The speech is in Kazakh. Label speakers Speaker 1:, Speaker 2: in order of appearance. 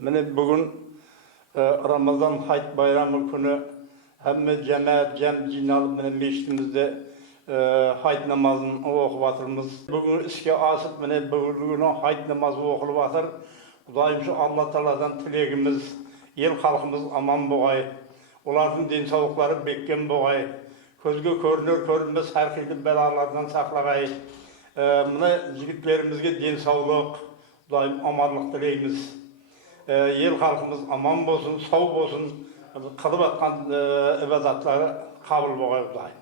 Speaker 1: міне бүгін рамазан хайт байрамы күні әмме жәмәт жәм жиналып міне мешітімізде хайт намазын оқып жатырмыз бүгін іске асып міне бүгінгі күні хайт намазы оқылып жатыр құдайымшы алла тағаладан тілегіміз ел халқымыз аман болғай олардың денсаулықтары беккен болғай көзге көрінер көрінбес әрқилы бәлалардан сақлағай мына жігіттерімізге денсаулық құдайым амандық тілейміз ел халқымыз аман болсын сау болсын қыдып атқан ібадаттары қабыл болғай құдай